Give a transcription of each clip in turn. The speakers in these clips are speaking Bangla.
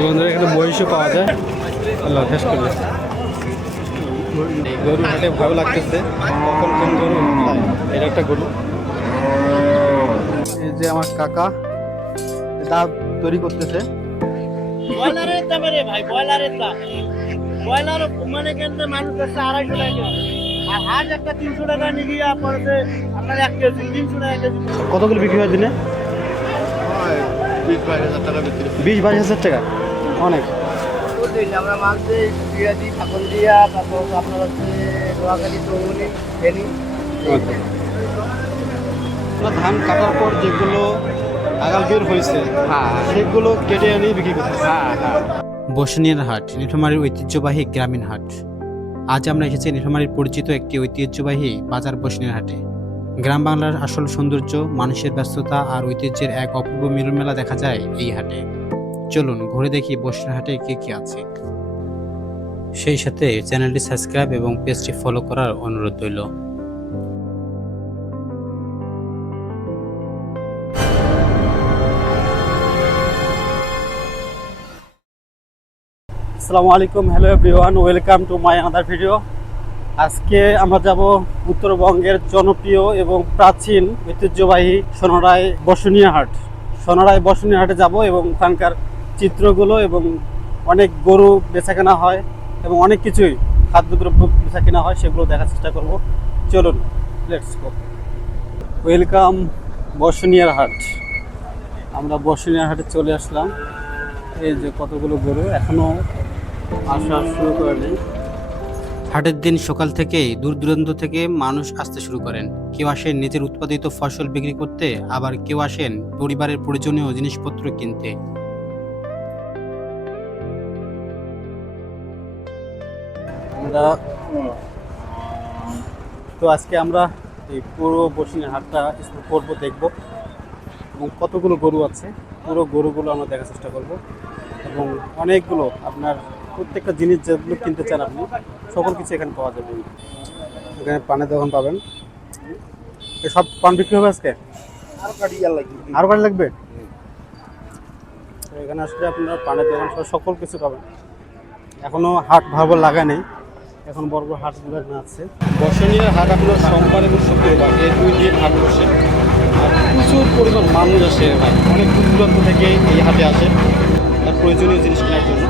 বন্ধুরা এখানে মহিষও পাওয়া যায়। আল্লাহ শেষ করলে গরু হাটে ভালো লাগতেছে, কখন কোন গরু খায়। এটা একটা গরু। এই যে আমার কাকা ডাব তৈরি করতেছে। ব্রয়লারের দাম রে ভাই, ব্রয়লারের দাম। ব্রয়লার মানে কেন্দ্রে মানুষ হচ্ছে 250 টাকা, আর হাঁস একটা 300 টাকা নিয়ে গিয়ে পড়েছে আপনার 1 কেজি 300 টাকা কেজি। কতগুলো বিক্রি হয় দিনে? 20-22 হাজার টাকা বিক্রি। 20-22 হাজার টাকা, অনেক। আমরা মাছ দিই দিয়া দিই, ঠাকুর দিয়া, তারপর আপনার হচ্ছে নোয়াখালী চৌমনি ফেনী। ধান কাটার পর যেগুলো আগাল বের হয়েছে সেগুলো কেটে এনে বিক্রি করতেছে। বসুনিয়ার হাট নীলফামারীর ঐতিহ্যবাহী গ্রামীণ হাট। আজ আমরা এসেছি নীলফামারীর পরিচিত একটি ঐতিহ্যবাহী বাজার বসুনিয়ার হাটে। গ্রাম বাংলার আসল সৌন্দর্য, মানুষের ব্যস্ততা আর ঐতিহ্যের এক অপূর্ব মিলনমেলা দেখা যায় এই হাটে। চলুন ঘুরে দেখি বসুনিয়ার হাটে কি কি আছে। সেই সাথে চ্যানেলটি সাবস্ক্রাইব এবং পেজটি ফলো করার অনুরোধ রইল। আসসালামু আলাইকুম, hello everyone, welcome to my another video. আজকে আমরা যাব উত্তরবঙ্গের জনপ্রিয় এবং প্রাচীন ঐতিহ্যবাহী সোনারায় বসুনিয়া হাট। সোনারায় বসুনিয়া হাটে যাব এবং ওখানকার চিত্রগুলো এবং অনেক গরু বেচাকেনা হয় এবং অনেক কিছুই খাদ্যদ্রব্য বেচাকেনা হয়, সেগুলো দেখার চেষ্টা করব। চলুন, লেটস গো। ওয়েলকাম বসুনিয়ার হাট। আমরা বসুনিয়ার হাটে চলে আসলাম। এই যে কতগুলো গরু এখনো আসা শুরু করেনি। হাটের দিন সকাল থেকেই দূর দূরান্ত থেকে মানুষ আসতে শুরু করেন। কেউ আসেন নিজের উৎপাদিত ফসল বিক্রি করতে, আবার কেউ আসেন পরিবারের প্রয়োজনীয় জিনিসপত্র কিনতে। আজকে আমরা এই পুরো বসুনিয়া হাটটা করবো, দেখবো এবং কতগুলো গরু আছে পুরো গরুগুলো আমরা দেখার চেষ্টা করব। এবং অনেকগুলো আপনার প্রত্যেকটা জিনিস যেগুলো কিনতে চান আপনি সকল কিছু এখানে পাওয়া যাবে। এখানে পানের দোকান পাবেন। সব পান বিক্রি হবে আজকে? আরো গাড়ি লাগবে? এখানে আসলে আপনার পানের দোকান সকল কিছু পাবেন। এখনো হাট ভালো লাগা নেই, এখন বড় বড় হাটগুলো আছে। বসুনিয়ার হাট আপনার সোমবার এবং শুক্রবার এই 2 দিন হাট বসে। আর প্রচুর পরিমাণ মানুষ আসে ভাই, অনেক দূর দূরান্ত থেকে এই হাটে আসে তার প্রয়োজনীয় জিনিস কেনার জন্য।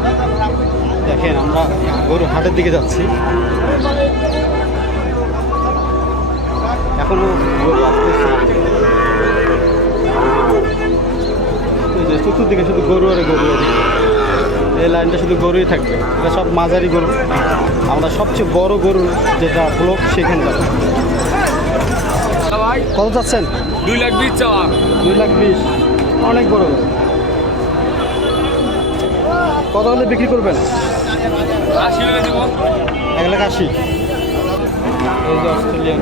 দেখেন আমরা গরু হাটের দিকে যাচ্ছি, এখনো গরু আসতেছে। চতুর্দিকে শুধু গরু আর গরু, এই লাইনটা শুধু গরুই থাকবে। এটা সব মাঝারি গরু। আমরা সবচেয়ে বড় গরু যেটা ব্লক সেখানে যাবো। কত চাচ্ছেন? 2,20,000 চাওয়া। 2,20,000, অনেক বড় গরু। কত হলে বিক্রি করবেন? 80 টাকা দিব। 1,80,000। এই যে অস্ট্রেলিয়ান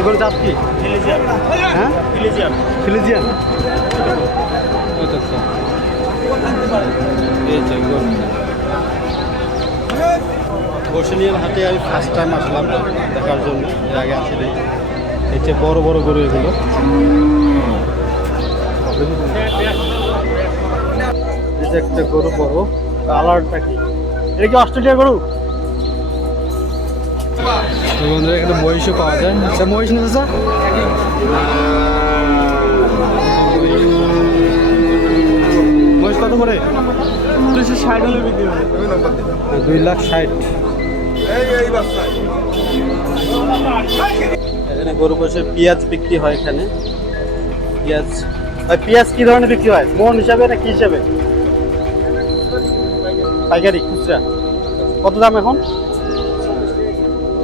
এগুলো জাত কি? হ্যাঁ, ফিলিজিয়ান। আচ্ছা আচ্ছা, এই যে গরু। বসুনিয়ার হাটে আমি ফার্স্ট টাইম আসলাম দেখার জন্য, এর আগে আসিনি। এই যে বড় বড় গরু এগুলো। এই যে একটা গরু বড়, কালারটা কি? এটা কি অস্ট্রেলিয়া গরু? বন্ধুরা এখানে মহিষও পাওয়া যায়। এটা মহিষ না চাচা? মহিষ কত করে? 260 হলে বিক্রি হবে। 2,60,000। এখানে গরু বসে পেঁয়াজ বিক্রি হয় এখানে। পেঁয়াজ, পেঁয়াজ কি ধরনের বিক্রি হয়? মন হিসাবে না কি হিসাবে? পাইকারি, খুচরা। কত দাম এখন?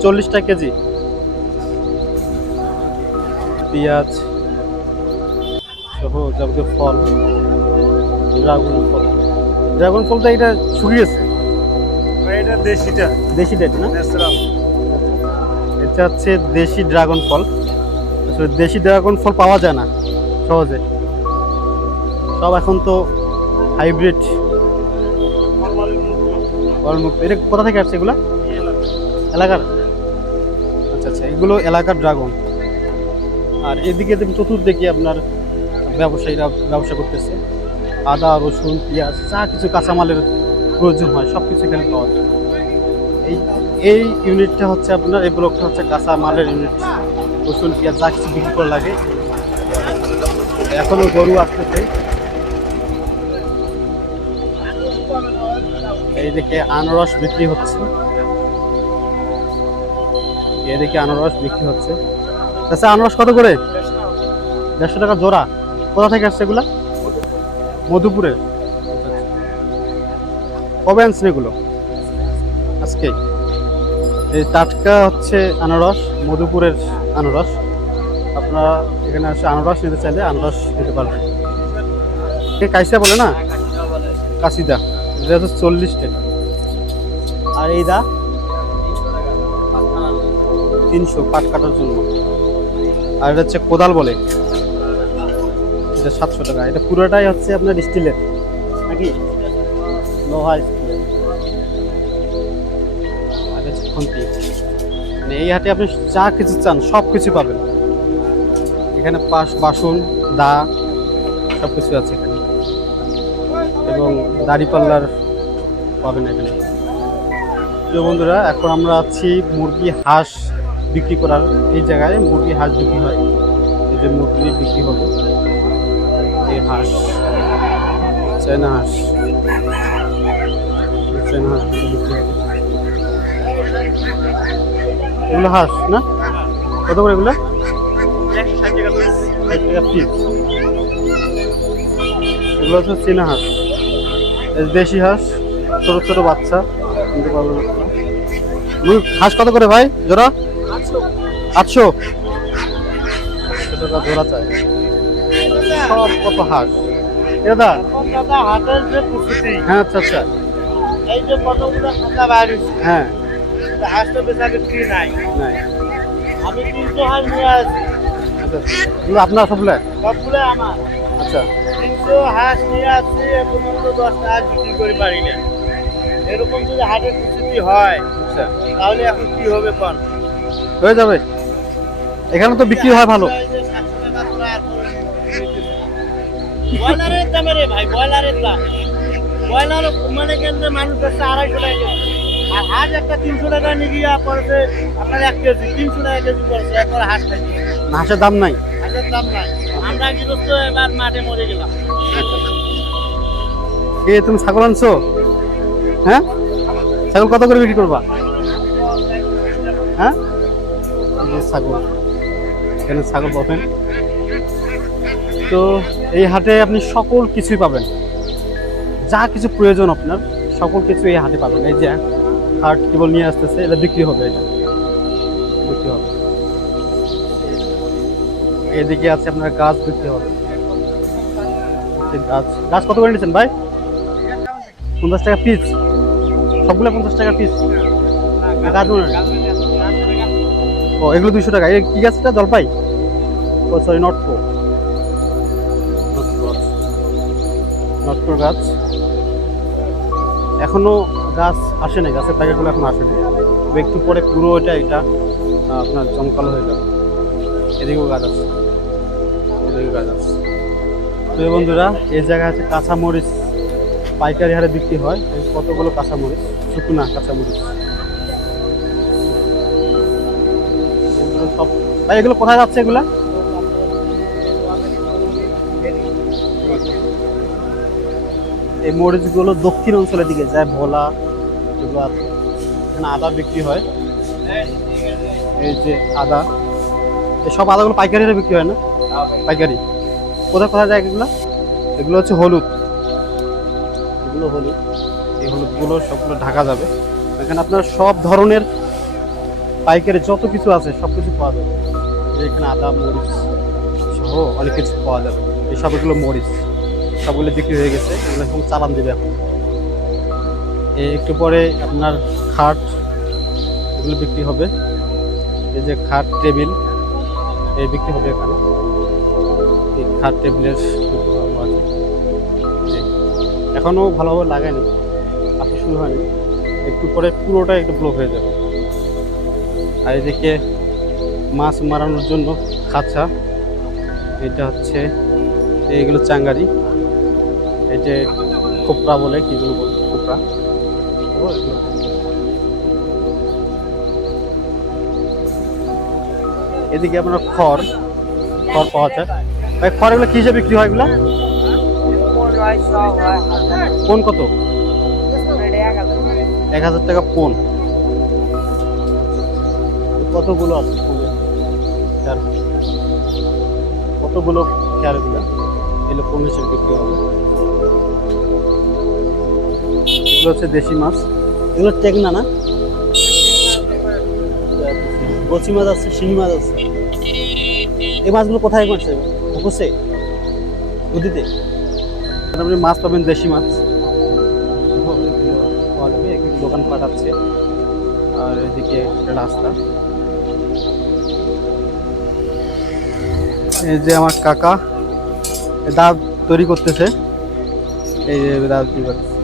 40 টাকা কেজি। পেঁয়াজ সহ যাবতীয় ফল, ড্রাগন ফলটা এটা শুকিয়েছে। এটা দেশিটা, দেশিটা এটা না? ন্যাচারাল। এটা হচ্ছে দেশি ড্রাগন ফল। আসলে দেশি ড্রাগন ফল পাওয়া যায় না সহজে, সব এখন তো হাইব্রিড। এটা কোথা থেকে আসছে এগুলা? এলাকার? আচ্ছা আচ্ছা, এগুলো এলাকার ড্রাগন। আর এদিকে চতুর্দিকে আপনার ব্যবসায়ীরা ব্যবসা করতেছে। আদা, রসুন, পেঁয়াজ যা কিছু কাঁচামালের প্রয়োজন হয় সব কিছু এখানে পাওয়া যায়। এই এই ইউনিটটা হচ্ছে আপনার, এই ব্লকটা হচ্ছে কাঁচামালের ইউনিট। রসুন, পেঁয়াজ যা কিছু বিক্রি করা লাগে। এখনো গরু আসতেছে। এইদিকে আনারস বিক্রি হচ্ছে, এদিকে আনারস বিক্রি হচ্ছে। আচ্ছা, আনারস কত করে? 150 টাকা জোড়া। কোথা থেকে আসছে এগুলা? মধুপুরের। কবে আনছেন এগুলো? আজকে। এই টাটকা হচ্ছে আনারস, মধুপুরের আনারস। আপনারা এখানে আসে আনারস নিতে চাইলে আনারস নিতে পারবেন। কাইসা বলে না, কাশিদা, এটা হচ্ছে 40 টাকা। আর এই দা 300 পাট কাটার জন্য। আর এটা হচ্ছে কোদাল বলে, এটা 700 টাকা। এটা পুরোটাই হচ্ছে আপনার স্টিলের নাকি লোহা স্টিলের। আর হচ্ছে খুন্তি। মানে এই হাটে আপনি যা কিছু চান সব কিছু পাবেন এখানে। বাসন, দা সব কিছু আছে এখানে, এবং দাড়িপাল্লার পাবেন এখানে। প্রিয় বন্ধুরা, এখন আমরা আছি মুরগি, হাঁস বিক্রি করার এই জায়গায়। মুরগি, হাঁস বিক্রি হয়। এই যে মুরগি বিক্রি হবে, এই হাঁস, চায়না হাঁস, চায়না হাঁস বিক্রি হবে। এগুলো হাঁস না? কত করে এগুলো? 160 টাকা পিস। 1 টাকা পিস। এগুলো হচ্ছে চীনা হাঁস, দেশি হাঁস, ছোট ছোট বাচ্চা কিনতে পারবেন আপনারা। হাঁস কত করে ভাই জোড়া? 800 টাকা জোড়া চাই। সব কত হাঁস দাদা? এখন দাদা হাটের যে প্রস্তুতি, হ্যাঁ, আচ্ছা আচ্ছা, এই যে কতগুলো খাতা বাইর হয়েছে, হ্যাঁ, হাঁস তো বেচা বিক্রি নাই। নাই, আমি 300 হাঁস নিয়ে আসি, আচ্ছা আচ্ছা। এগুলো আপনার সবগুলো? সবগুলো আমার। আচ্ছা, 300 হাঁস নিয়ে আসছি, এখন তো 10টা হাঁস বিক্রি করে পারি না। এরকম যদি হাটের প্রস্তুতি হয় আচ্ছা, তাহলে এখন কি হবে কোন? হয়ে যাবে। এখানে তো বিক্রি হয় ভালো। ব্রয়লারের দামে রে ভাই, ব্রয়লারের দাম। ব্রয়লার মানে কেন্দ্রে মানুষ হচ্ছে 250 টাকা কেজি। আর হাঁস একটা 300 টাকা নিয়ে গিয়া পড়েছে আপনার 1 কেজি 300 টাকা কেজি পড়ছে একবার হাঁস খাইছি। হাঁসের দাম নাই। হাঁসের দাম নাই। আমরা গৃহস্থ এবার মাঠে মরে গেলাম। এ তুমি ছাগল আনছো? হ্যাঁ, ছাগল কত করে বিক্রি করবা? হ্যাঁ, এই যে ছাগল, এখানে ছাগল পাবেন। তো এই হাটে আপনি সকল কিছুই পাবেন, যা কিছু প্রয়োজন আপনার সকল কিছু এই হাটে পাবেন। এই যে হাট কেবল নিয়ে আসতেছে, এটা বিক্রি হবে, এটা বিক্রি হবে। এদিকে আছে আপনার গাছ বিক্রি হবে। গাছ গাছ কত করে নিচ্ছেন ভাই? 50 টাকা পিস। সবগুলো 50 টাকা পিস। গাছ মনে হয়? ও, এগুলো 200 টাকা। এই কি গাছটা? জলপাই? ও সরি, নটকো। নটকোর গাছ। এখনো গাছ আসেনি, গাছের প্যাকেটগুলো এখন আসেনি। একটু পরে পুরো এটা আপনার জমকালো হয়ে যাবে। এদিকেও গাছ আছে, এদিকেও গাছ আছে। তো বন্ধুরা, এই জায়গায় আছে কাঁচামরিচ পাইকারি হারে বিক্রি হয়। এই কতগুলো কাঁচামরিচ, শুকনা কাঁচামরিচ। এগুলো সব ভাই, এগুলো কোথায় যাচ্ছে এগুলা? এই মরিচগুলো দক্ষিণ অঞ্চলের দিকে যায়, ভোলা এগুলো আছে। এখানে আদা বিক্রি হয়। এই যে আদা, এই সব আদাগুলো পাইকারি হারে বিক্রি হয় না? পাইকারি। কোথায় কোথায় যায় এগুলো? এগুলো হচ্ছে হলুদ, এগুলো হলুদ। এই হলুদগুলো সবগুলো ঢাকা যাবে। এখানে আপনার সব ধরনের পাইকারি যত কিছু আছে সব কিছু পাওয়া যাবে। এখানে আদা, মরিচ সহ অনেক কিছু পাওয়া যাবে। এই সবগুলো মরিচ সবগুলো বিক্রি হয়ে গেছে, এগুলো এখন চালান দেবে এখন। একটু পরে আপনার খাট, এগুলো বিক্রি হবে। এই যে খাট, টেবিল, এই বিক্রি হবে এখানে। এই খাট টেবিলের এখনো ভালোভাবে লাগায়নি, আসা শুরু হয়নি। একটু পরে পুরোটা একটু ব্লক হয়ে যাবে। আর এদিকে মাছ মারানোর জন্য খাঁচা, এটা হচ্ছে এইগুলো চাঙ্গারি, এই যে কোপরা বলে, কিগুলো বলে কোপরা। এদিকে আপনার খড় পাওয়া যায়। ভাই খড় এগুলো কি হিসেবে বিক্রি হয় এগুলো? কোন কত? 1000 টাকা পোন। কতগুলো আছে কতগুলো খেয়ারগুলো এগুলো পোন হিসেবে বিক্রি হবে। এগুলো হচ্ছে দেশি মাছ, এগুলো টেকনা না, বচি মাছ আছে, শিঙি মাছ আছে। এই মাছগুলো কোথায় করছে? পুকুরে, নদীতে? আপনি মাছ পাবেন দেশি মাছ, দোকানপাট আছে। আর এদিকে একটা রাস্তা। এই যে আমার কাকা দাঁত তৈরি করতেছে, এই যে দাঁত তৈরি করতেছে।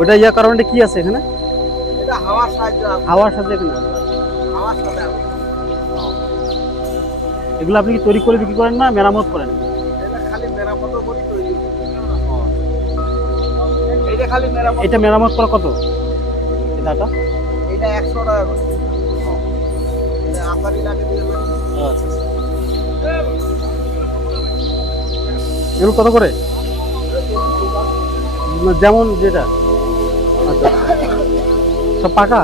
ওটা ইয়া কারণটা কি আছে এখানে? এটা হাওয়ার সাহায্য, হাওয়ার সাথে এখানে হাওয়ার সাথে এগুলো আপনি কি তৈরি করে বিক্রি করেন না মেরামত করেন? এটা খালি মেরামত করি তৈরি। এটা খালি মেরামত। এটা মেরামত করা কত এই দাঁটা? এটা 100 টাকা করে। এটা আপারি লাগে দিয়ে দেবেন। আচ্ছা, এগুলো কত করে? যেমন যেটা। আচ্ছা, সব পাকা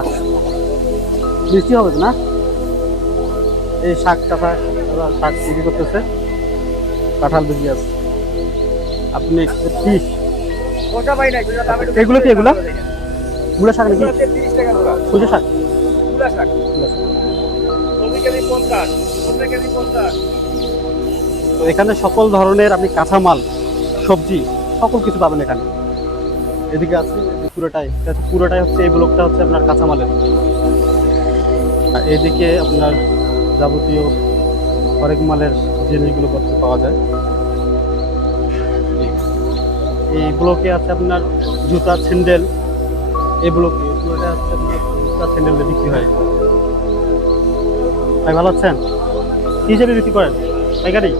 মিষ্টি হবে তো না? এই শাক বিক্রি করতেছে, কাঁঠাল বিক্রি আছে। আপনি পিস ওটা ভাই নাই, ওটা দাম একটু এগুলো কি? এগুলো মূলা শাক নাকি? 30 টাকা করে। সূর্য শাক? পুরা শাক। কবি কেজি 50, ফুলকপি কেজি 50। তো এখানে সকল ধরনের আপনি কাঁচামাল, সবজি সকল কিছু পাবেন এখানে। এদিকে আছে পুরোটাই হচ্ছে, এই ব্লকটা হচ্ছে আপনার কাঁচামালের। আর এদিকে আপনার যাবতীয় হরেক মালের জিনিসগুলো করতে পাওয়া যায়। এই ব্লকে আছে আপনার জুতা, স্যান্ডেল। এই পুরোটা হচ্ছে আপনার জুতা, স্যান্ডেল বিক্রি হয়। ভাই ভালো আছেন? কি হিসেবে বিক্রি করেন? পাইকারি,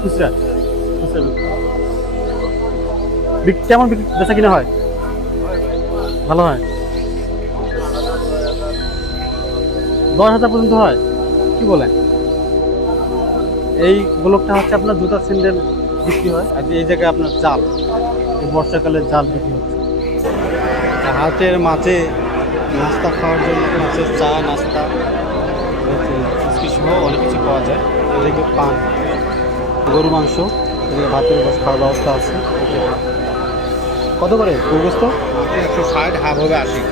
খুচরা? কেমন বেচা কিনা হয়? ভালো হয়? 10,000 পর্যন্ত হয়? কি বলেন? এই ব্লকটা হচ্ছে আপনার জুতা, স্যান্ডেল বিক্রি হয়। আর এই জায়গায় আপনার জাল, এই বর্ষাকালে জাল বিক্রি হচ্ছে। হাতের মাঝে নাস্তা খাওয়ার জন্য মাছের চা, নাস্তা, বিস্কিট সহ অনেক কিছু পাওয়া যায়। এদিকে পান, গরু মাংস, এদিকে ভাতের খাওয়ার ব্যবস্থা আছে। কত করে গরুগ্রস্ত? 160, হাফ হবে 80।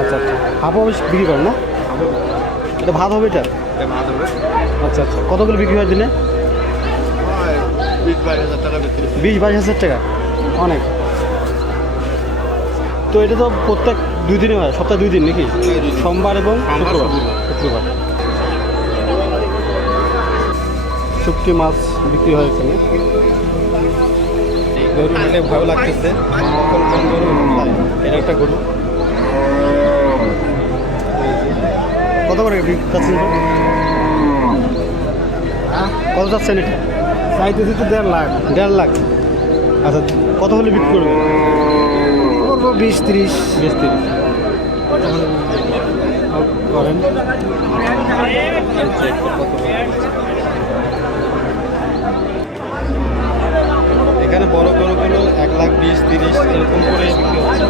আচ্ছা, হাফ হবে বিক্রি করেন না? এটা ভাত হবে এটা? এটা ভাত হবে। আচ্ছা, কতগুলো বিক্রি হয় দিনে? 20-22 হাজার টাকা বিক্রি। 20-22 হাজার টাকা, অনেক। তো এটা তো প্রত্যেক 2 দিনে হয়, সপ্তাহে 2 দিন নাকি? সোমবার এবং শুক্রবার। শুটকি মাছ বিক্রি হয় এখানে। এই গরু হাটে ভালো লাগতেছে, কোন গরু? এটা একটা গরু। কত করে চাচ্ছেন? কত চাচ্ছেন এটা? চাইতেছি তো 1.5 লাখ। 1.5 লাখ? আচ্ছা, কত হলে বিক্রি করবে? করবো 20-30। 20-30 করেন। এখানে বড় গরুগুলো 1,20,30 এরকম করে বিক্রি হচ্ছে।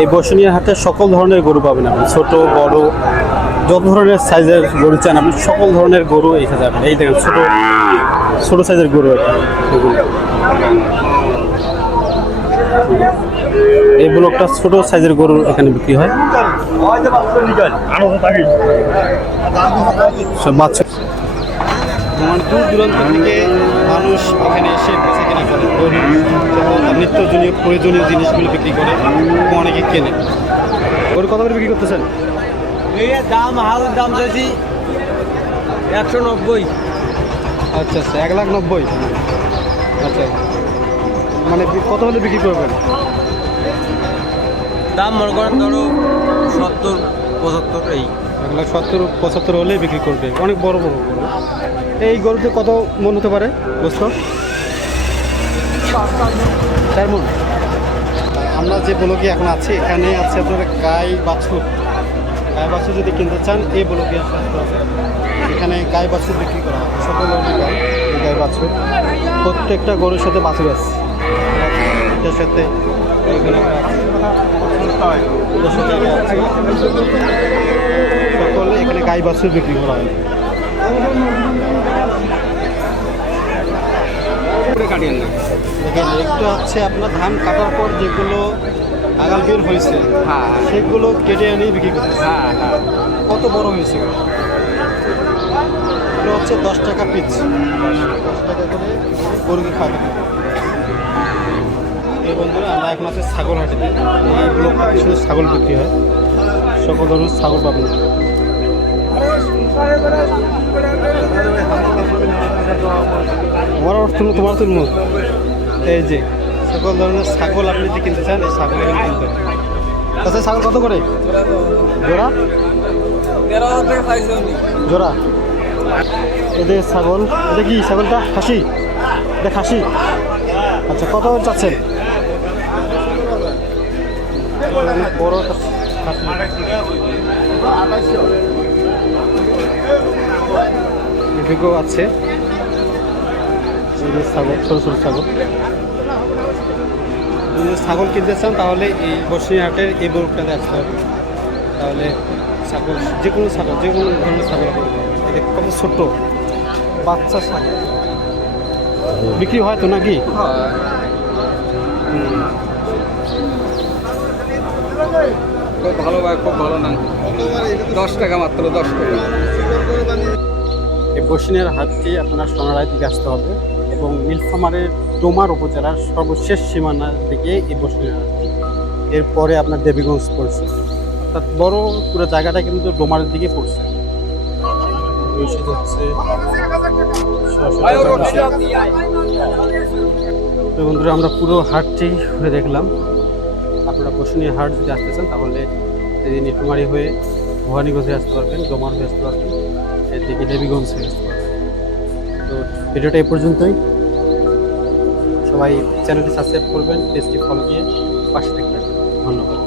এই বসুনিয়া হাটে সকল ধরনের গরু পাবেন আপনি, ছোট বড় যত ধরনের সাইজের গরু চান আপনি, সকল ধরনের গরু এখানে যাবেন। এই দেখেন ছোট সাইজের গরু এটা, এই ব্লকটা ছোট সাইজের গরু এখানে বিক্রি হয়। সব বাচ্চা মানে দূর দূরান্ত থেকে মানুষ এখানে এসে বেচা কেনা করে, গরু তার নিত্যজনীয় প্রয়োজনীয় জিনিসগুলো বিক্রি করে, অনেকে কেনে। গরু কত করে বিক্রি করতেছেন? দাম হালের দাম চাইছি 190। আচ্ছা, 1,90,000। আচ্ছা, মানে কত হলে বিক্রি করবেন? দাম মনে করেন ধরো 70-75 এই 1,70,75 হলেই বিক্রি করবে, অনেক বড় বড় গরু। এই গরুতে কত মন হতে পারে গোস্ত? 4 মন। আমরা যে ব্লকে এখন আছি এখানে আছে আপনার গাই বাছুর যদি কিনতে চান এই ব্লকে আসতে হবে। এখানে গাই বাছুর বিক্রি করা হয়, সকল ধরনের গাই বাছুর, প্রত্যেকটা গরুর সাথে বাছুর আছে, এটার সাথে এখানে এটার সাথে এটা আছে। সকলে এখানে গাই বাছুর বিক্রি করা হয়। দেখেন একটু হচ্ছে আপনার ধান কাটার পর যেগুলো আগাল বের হয়েছে সেগুলো কেটে এনে বিক্রি করতেছে। কত বড় হয়েছে এগুলো হচ্ছে 10 টাকা পিস, 10 টাকা করে গরুকে খাওয়াতে হবে। এই বন্ধুরা আমরা এখন আছে ছাগল হাটে, এইগুলো শুধু ছাগল বিক্রি হয়, সকল ধরনের ছাগল পাবেন। তোমার তুলমো এই যে সকল ধরনের ছাগল আপনি যদি কিনতে চান এই ছাগল কিনতে হবে। তাছাড়া ছাগল কত করে জোড়া? জোড়া। এদের ছাগল, এটা কি ছাগলটা খাসি? এটা খাসি। আচ্ছা কত চাচ্ছেন? বড় খাসি। এদিকেও আছে ছাগল, ছোটো ছোটো ছাগল। যদি ছাগল কিনতে চান তাহলে এই বসিরহাটের এই বরুকটাতে আসতে হবে, তাহলে ছাগল যে কোনো ধরনের ছাগল এটা কত ছোট্ট বাচ্চা ছাগল বিক্রি হয় তো নাকি? খুব ভালো ভাই, খুব ভালো নাম। 10 টাকা মাত্র, 10 টাকা। এই বসিনের হাটটি আপনার সোনারায় দিকে আসতে হবে এবং নীলফামারীর ডোমার উপজেলার সর্বশেষ সীমানার দিকে এই বসিনের হাটটি, এরপরে আপনার দেবীগঞ্জ পড়ছে, অর্থাৎ বড় পুরো জায়গাটা কিন্তু ডোমারের দিকে পড়ছে। তো বন্ধুরা আমরা পুরো হাটটি ঘুরে দেখলাম। আপনারা বসুনিয়া হাট যদি আসতে চান তাহলে যদি নীলফামারী হয়ে ভবানীগঞ্জে আসতে পারবেন, ডোমার হয়ে আসতে পারবেন, এদিকে দেবীগঞ্জ হয়ে আসতে পারবেন। তো ভিডিওটা এই পর্যন্তই। সবাই চ্যানেলটি সাবস্ক্রাইব করবেন, পেজটি ফলো দিয়ে পাশে থাকবেন। ধন্যবাদ।